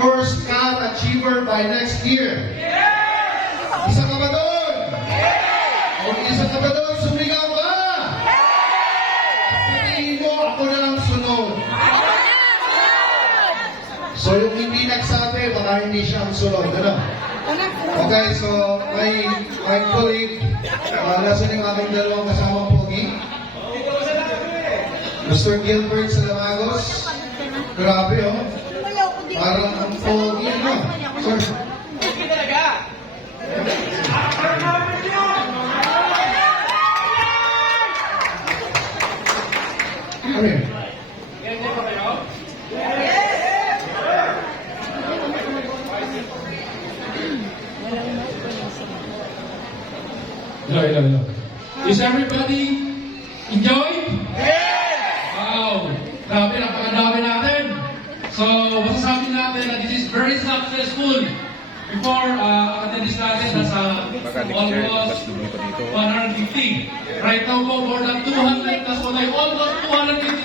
first CAR achiever by next year? Isa ka ba doon? O isa ka ba doon? Sumigaw ka! Sabihin mo, ako na lang sunod. So yung hindi nagsabi, baka hindi siya ang sunod. Ano? Okay, so my colleague, nasa yung aking dalawang kasama pogi. Mr. Gilbert Salamagos. Grabe, oh. Parang ang pogi, no? Sir. Pogi talaga! Ano yun? Ganyan ba kayo? Hello. Is everybody enjoyed? Wow! Grabe, napakadami natin. So, masasabi natin na this is very successful. Before, attendance natin nasa almost 150. Right now po, more than 200 plus almost 250